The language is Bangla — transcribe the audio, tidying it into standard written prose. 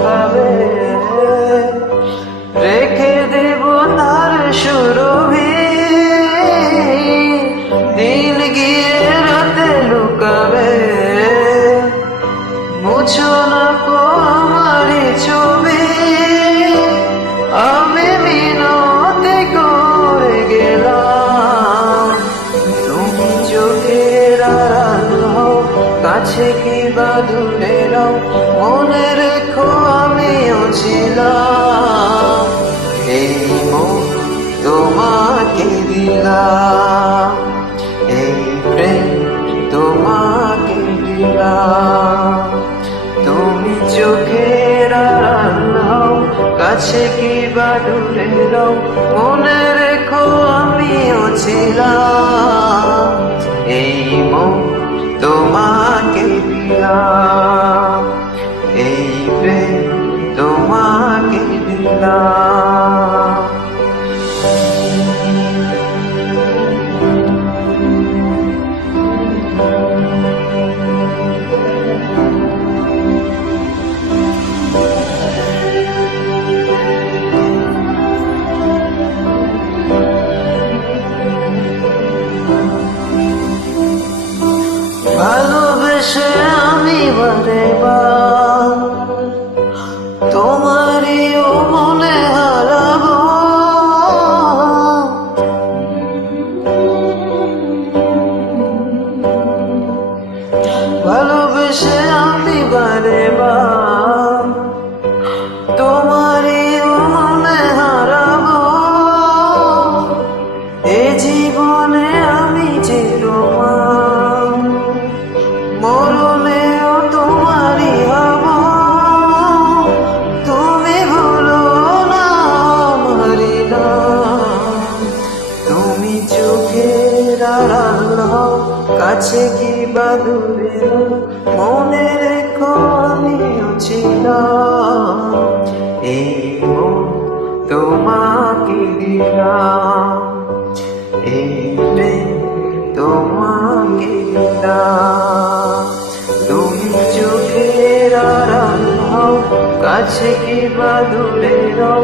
লুকাবে, রেখে দেব তার সুরভি, দিন গিয়ে রাতে লুকাবে। মুছো না কো আমারি ছবি, আমি মিনতি করে গেলাম। তুমি চোখের আড়াল হও, কাছে কি বা দূরে রও, মনে রেখো আমিও ছিলাম। এই মন তোমাকে দিলাম, এই প্রেম তোমাকে দিলাম। তুমি চোখের আড়াল হও, কাছে কি বা দূরে রও, মনে রেখো আমিও ছিলাম। এই মন তোমাকে দিলাম, এই প্রেম তোমাকে দিলাম। ভালোবেসে আমি বারে বার তোমারিও মনে হারাবো, ভালোবেসে আমি বারে বার তোমারিও মনে হারাবো। এ জীবনে আমি যে তোমার, মরণেও তোমারই হব। তুমি ভুলো না আমারি নাম, তুমি চোখের আড়াল হও, কাছে কি বা দূরে রও, মনে রেখো আমিও ছিলাম। এই মন তোমাকে দিলাম, এই প্রেম তোমাকে দিলাম। তুমি চোখের আড়াল হও, কাছে কি বা দূরে রও,